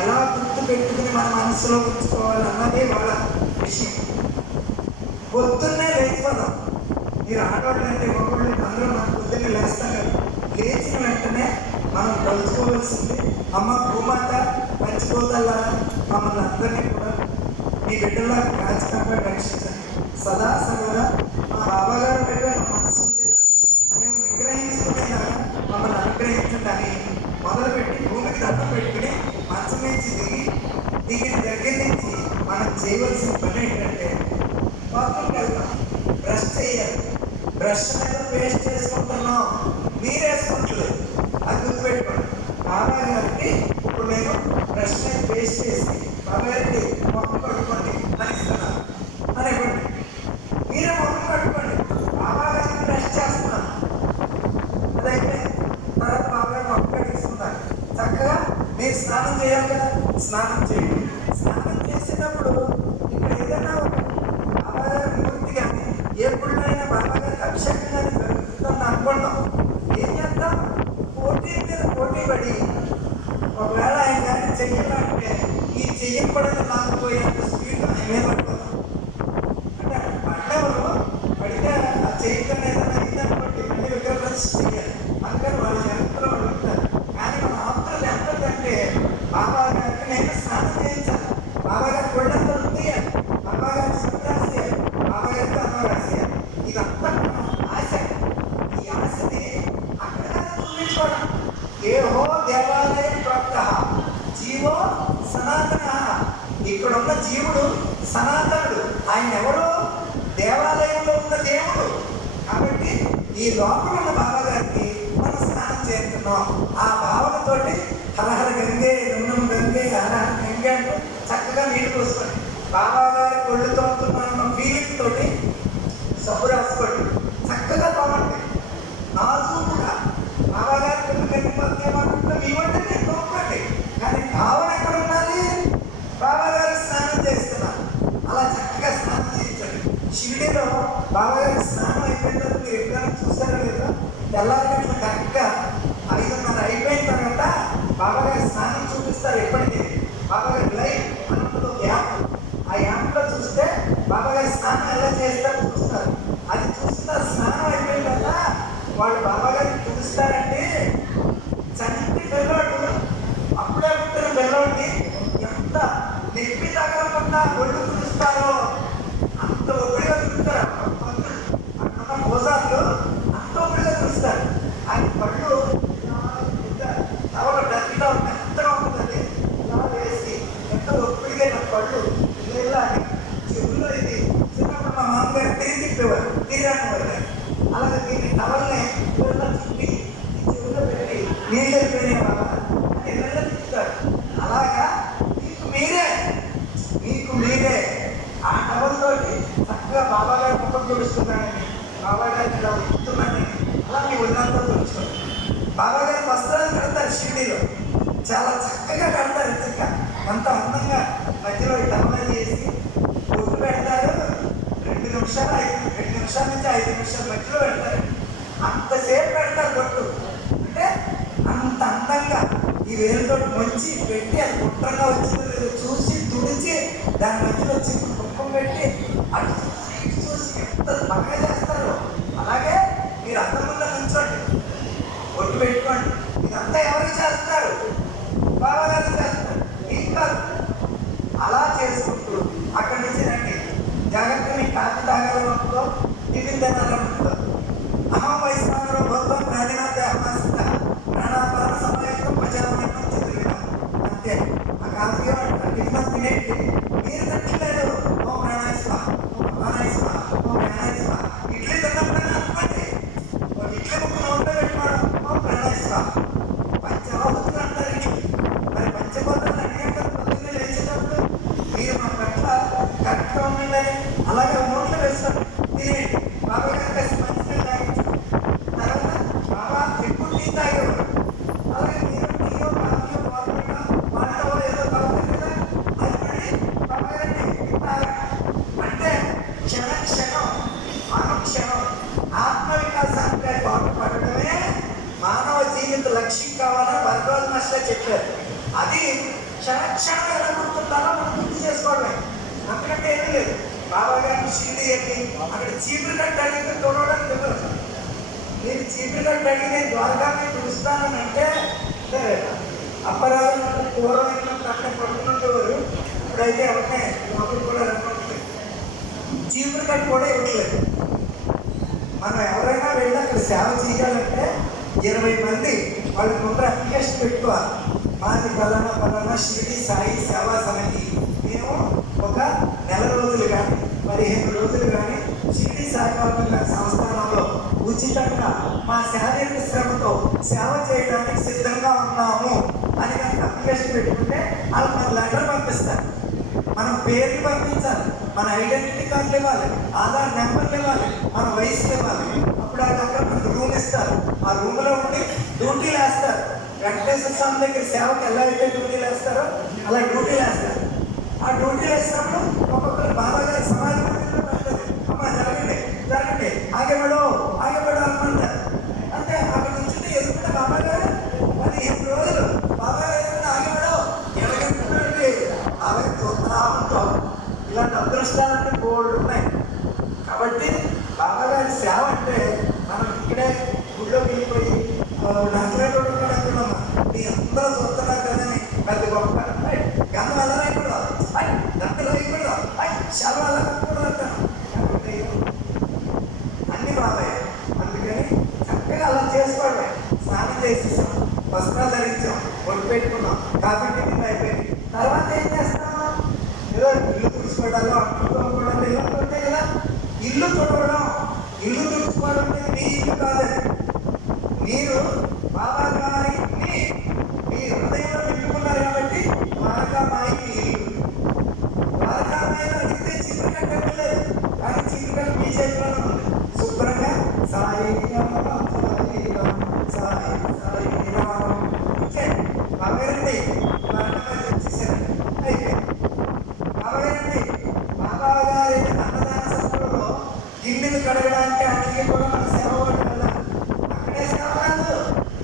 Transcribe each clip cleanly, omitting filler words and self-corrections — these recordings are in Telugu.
ఎలా గుర్తు పెట్టుకుని మన మనసులో ఉంచుకోవాలన్నదే వాళ్ళ విషయం. పొద్దున్నే లేచిపోదాం. మీరు ఆడవాళ్ళు అంటే ఒకళ్ళు అందరూ మన పొద్దున్నే లేస్తాం కదా. లేచిన వెంటనే మనం కలుసుకోవాల్సింది అమ్మ భూమాత పంచిపోదల్లా మమ్మల్ని అందరినీ కూడా మీ బిడ్డలా కాచితంగా రక్షించండి. సదా సర్వదా మా బాబాగారు బిడ్డ మనసు ఉండేలా మేము నిగ్రహించుకునేలా మమ్మల్ని అనుగ్రహించండి అని మొదలుపెట్టి భూమికి దండం పెట్టుకుని మంచం నుంచి దిగిన దగ్గర నుంచి మనం చేయవలసిన పని ఏంటంటే బాత్రూమ్కి వెళ్తాం, బ్రష్ చేయాలి. బ్రష్ మీద పేస్ట్ చేసుకుంటున్నాం, మీరు వేసుకుంటలేదు. అది గుర్తుపెట్టుకోండి. బాబా గారికి ఇప్పుడు నేను బ్రష్ మీద పేస్ట్ చేసి బాబా గారికి మొక్క కట్టుకోండి అని ఇస్తున్నాను అనుకోండి. మీరే మొక్క కట్టుకోండి, బాబా గారికి బ్రష్ చేస్తున్నాను. అదైతే తర్వాత బాబా గారు మొక్క కట్టిస్తున్నారు. చక్కగా మీరు స్నానం చేయాలి కదా, స్నానం చేయండి. స్నానం చేసేటప్పుడు ఇక్కడ ఏదైనా ఒక బాబా గారి విముక్తి కానీ ఎప్పుడైనా బాబా గారికి అభిషేకం కానీ జరుగుతుందని అనుకుంటాం. ఏం చేద్దాం? పోటీ మీద పోటీ పడి ఒకవేళ ఆయన కానీ చెయ్యాలంటే ఈ చెయ్యకూడదు లాకపోయేంత స్పీడ్ ఆయన మీద పడిపోతాం. అంటే పడ్డవాళ్ళు పడితే ఆ చేయకుండా ఏదైనా అయిందనుకోండి మళ్ళీ విగ్రహం చెయ్యాలి. అందుకని వాళ్ళు ఎంత వాళ్ళు ఉంటారు. కానీ మన ఆప్తులు ఎంతంటే బాబా గారికి నేను స్నానం చేయించాలి, బాబా గారి గొడ్డంతా తీయాలి, బాబా గారి సంతానం చేయాలి, బాబా గారికి అన్నం రాసేయాలి. ఇదంతా ఆశ. ఈ ఆశని అక్కడ చూపించుకోవడం. ఏహో దేవాలయం ప్రాప్త జీవో సనాతన. ఇక్కడున్న జీవుడు సనాతనుడు. ఆయన ఎవరు? దేవాలయంలో ఉన్న దేవుడు. కాబట్టి ఈ లోపల ఉన్న బాబా గారికి మనం స్నానం చేస్తున్నాం. ఆ భావనతోటి హరహర గంగే రుణం గంగే హర గంగే అంటూ చక్కగా నీళ్ళు పోసుకోండి. బాబా గారి కొళ్ళు తోముతున్నాన్న ఫీలింగ్ తోటి సబ్బు రాసుకోండి. చక్కగా తోమండి నాజూకుగా. బాబా గారి కొళ్ళు కట్టిపోతే ఏమంటుంటే మీ వంట నేను తోముకోండి. కానీ భావన ఎక్కడ ఉండాలి? బాబా గారు స్నానం చేస్తున్నారు, అలా చక్కగా స్నానం చేయించండి. షిరిడీలో బాబా గారి స్నానం అయిపోయిన తర్వాత మీరు ఎప్పుడైనా చూసారో లేదా, తెల్లారి కరెక్ట్గా 5:30 అయిపోయిన తర్వాత బాబా గారి స్నానం చూపిస్తారు. ఎప్పటికీ బాబా గారి లైవ్ అన్నప్పుడు ఒక యాప్, ఆ యాప్లో చూస్తే బాబా గారి స్నానం ఎలా చేస్తారో చూస్తారు. అది చూస్తారు. స్నానం అయిపోయిన తర్వాత వాళ్ళు బాబా గారిని చూపిస్తారంటే చంటి పిల్లోడు అప్పుడే పుట్టిన పిల్లోడిని ఎంత నెప్పి తగలకుండా ఒళ్ళు చూస్తారో అంత ఒడిగా చూస్తారు. అక్కడ భోజనాలు అంత ఒడిగా చూస్తారు. ఆయన పళ్ళు మెత్తగా ఉంటుంది. ఇలా వేసి ఎంత ఒప్పిడిగా నా పళ్ళు ఇలా చెవుల్లో ఇది చిన్నప్పుడు మా మామగారు తిప్పేవారు, తీరాని వారు. అలాగే దీన్ని టవల్ని ఊళ్ళో చుట్టి చెవుల్లో పెట్టి నీళ్ళు వెళ్ళిపోయినా అని వెళ్ళ తిప్పుతారు. అలాగా మీకు మీరే ఆ టవల్తో చక్కగా బాబా గారి ముఖం చూపిస్తున్నాడని, బాబా గారిని ఇలా ఉడుతున్నాడని అలా మీ ఉన్నంతా చూపించుకోండి. బాబా గారి వస్త్రాలు కడతారు షిరిడీలో, చాలా చక్కగా కడతారు. ఇంతగా ఎంత అందంగా మధ్యలో టవల్ చేసి బొట్టు పెడతారు. 2 నిమిషాలు 2 నిమిషాల నుంచి 5 నిమిషాల మధ్యలో పెడతారు. అంతసేపు పెడతారు బొట్టు. అంటే అంత అందంగా ఈ వేలుతో మంచి పెట్టి అది కుట్రంగా వచ్చిందో లేదో చూసి తుడిచి దాని మధ్యలో చిక్కు కుప్పం పెట్టి అటు చూసి ఇటు చూసి ఎంత బాగా చేస్తారు. అలాగే మీరు అందరి ముందు నుంచోండి, బొట్టు పెట్టుకోండి. ఇదంతా ఎవరికి చేస్తారు? బాబా గారు చేస్తారు, మీకు కాదు. అలా చేసుకుంటూ అక్కడి నుంచి రండి. జాగ్రత్తగా మీ కాఫీ తాగాలనుకుందో టిఫిన్ తినాలనుకుందో అహం వైష్ణవ భగవాన్ ప్రాణినాథ అమాస్త ప్రాణాపాన సమయంలో ప్రజామయం చదివినాం అంతే. ఆ కాఫీ టిఫిన్ తినేటి మీరు తినట్లేదు. ఓ ప్రాణాయ స్వాహ, ఓ ప్రాణాయ స్వాహ, ఓ ప్రాణాయ స్వాహ. ఇడ్లీ తిన్నప్పుడైనా అనుకోండి, ఒక ఇడ్లీ ముక్క నోట్లో పెట్టుకోవడం, ఓ ప్రాణాయ స్వాహ. పంచవాహుతులు అంటారు ఇడ్లీ. మరి పంచభూతాలు అడిగాక పొద్దున్నే లేచేటప్పుడు మీరు మా పట్ల కరెక్ట్గా ఉండండి. అలాగే నోట్లో వేస్తారు, తినేయండి. బాబా గారు కలిసి మంచిగా తాగించు. తర్వాత బాబా ఎక్కువ టీ తాగేవారు. అలాగే మీరు టీయో కాఫీయో వాటర్ వాటర్ ఏదో తాగుతారు కదా, అది మళ్ళీ బాబా గారిని తాగండి. అంటే క్షణం మానవ క్షణం ఆత్మవికాసానికి పాటుపడటమే మానవ జీవిత లక్ష్యం కావాలని భరద్వాజ మాస్టర్ చెప్పారు. అది క్షణక్షణం ఎలా గుర్తుంటారో మనం గుర్తు చేసుకోవడమే, అంతకంటే ఏమీ లేదు. బాబా గారిని షిరిడి ఎక్కి అక్కడ చీపురు కట్ట అడిగితే తోడవడానికి తెలియదు. మీరు చీపురు కట్ట అడిగి నేను ద్వారకాన్ని పిలుస్తానని అంటే అప్పరాలు పూర్వం అక్కడ పడుకున్నవారు, ఇప్పుడైతే ఎవరినే లోపల కూడా రమ్మంటుంది. చీపురు కట్ట కూడా ఇవ్వట్లేదు. మనం ఎవరైనా వెళ్ళి అక్కడ సేవ చేయాలంటే 20 మంది వాళ్ళ ముందర అప్లికేషన్ పెట్టుకోవాలి. మాది పలానా షిరిడి సాయి సేవా సమితి, మేము ఒక నెల రోజులు కానీ 15 రోజులు కానీ షిరిడి సాయిబాబా సంస్థానంలో ఉచితంగా మా శారీరక శ్రమతో సేవ చేయడానికి సిద్ధంగా ఉన్నాము అని కనుక అప్లికేషన్ పెట్టుకుంటే వాళ్ళు మన లెటర్ పంపిస్తారు. మనం పేర్లు పంపించాలి, మన ఐడెంటిటీ కార్డులు ఇవ్వాలి, ఆధార్ నెంబర్లు ఇవ్వాలి, మన వయసులు ఇవ్వాలి. అప్పుడు ఆ దగ్గర మనకు రూమ్ ఇస్తారు. ఆ రూమ్లో ఉండి డ్యూటీలు వేస్తారు. వెంకటేశ్వర స్వామి దగ్గర సేవకు ఎలా అయితే డ్యూటీలు వేస్తారో అలా డ్యూటీలు వేస్తారు. ఆ డ్యూటీలు వేసినప్పుడు ఒక్కొక్కరు బాబా గారి సమాజం పడుతుంది. అమ్మ జరగండి జరగండి, ఆగేవాడు అనుకుంటారు. అంటే అక్కడ నుంచి ఎదుగుతున్న బాబా గారు 15 రోజులు బాబా గారు ఆగేవాడు ఎలాగంటే అలాగే చూస్తా ఉంటాం. ఇలాంటి అదృష్టాలన్నీ బోర్డు ఉన్నాయి. కాబట్టి బాబా గారి సేవ అంటే మనం ఇక్కడే గుళ్ళోకి వెళ్ళిపోయి నచ్చలేకుండా మీ అందరూ చూస్తున్నారు కదని పెద్ద గొప్ప గంధం ఎలా అయిపోదా, గంటలు అయిపోదా, శవం ఎలా కట్టుకోవడం అంటాను. అన్ని బాబాయ్. అందుకని చక్కగా అలా చేసుకోవడమే. స్నానం చేసేసాం, వస్త్రాలు ధరించాం, ఒడ్డు పెట్టుకున్నాం, కాఫీ టిఫిన్ అయిపోయింది. తర్వాత ఏం చేస్తాము? ఏదో ఇల్లు తుడుచుకోవడాలు, అంటుకోవడాలు ఇలా ఉంటాయి కదా. ఇల్లు తుడవడం, ఇల్లు తుడుచుకోవడం అనేది మీ ఇల్లు కాదని, మీరు బాబా గారిని మీ హృదయంలో నింపుకున్నారు కాబట్టి ద్వారకామాయి మీ ఇల్లు. ద్వారకామాయిలో అడిగితే చీపురు కట్టలేదు, కానీ చీపురు కట్ట మీ చేతిలోనే ఉంది. శుభ్రంగా సాయి సాయి సాయి రామ్ బాబాగారండి వచ్చేసారండి అయిపోయింది. బాబాగారండి బాబా గారి అన్నదాన సభలో గిన్నెలు కడగడానికి అన్నిటికీ కూడా మన సేవ కదా. అక్కడే సేవ కాదు,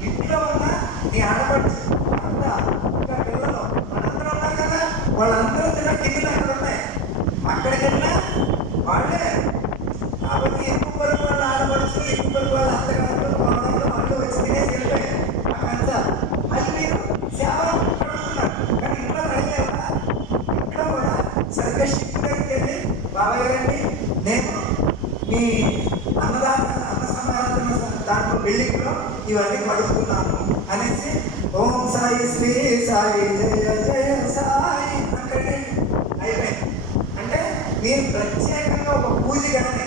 ఇంట్లో ఉన్న నీ ఆడపడుచు అంతా ఇంకా పిల్లలు మనందరూ ఉన్నారు కదా, వాళ్ళందరూ తిన్న గిన్నెలు అక్కడ ఉన్నాయి. అక్కడికి వెళ్ళినా వాళ్ళే. కాబట్టి ఎక్కువ వరకు వాళ్ళ ఆడపడుచు, ఎక్కువ వరకు వాళ్ళ అత్తగారు వాళ్ళు వచ్చి తినేసి వెళ్ళిపోయారు. అక్కడంతా అది మీరు సేవ కడుగుతున్నారు. కానీ ఇంట్లో అడిగేవా? ఇంట్లో కూడా సరిగ్గా షిఫ్ట్ అయితే బాబా గారండి నేను మీ అన్న సమారాధన దాంట్లో బిల్డింగ్లో ఇవన్నీ కడుగుతున్నాను అనేసి ఓం సాయి శ్రీ సాయి జయ జయ సాయి అంటే అయిపోయింది. అంటే మీరు ప్రత్యేకంగా ఒక పూజ కానీ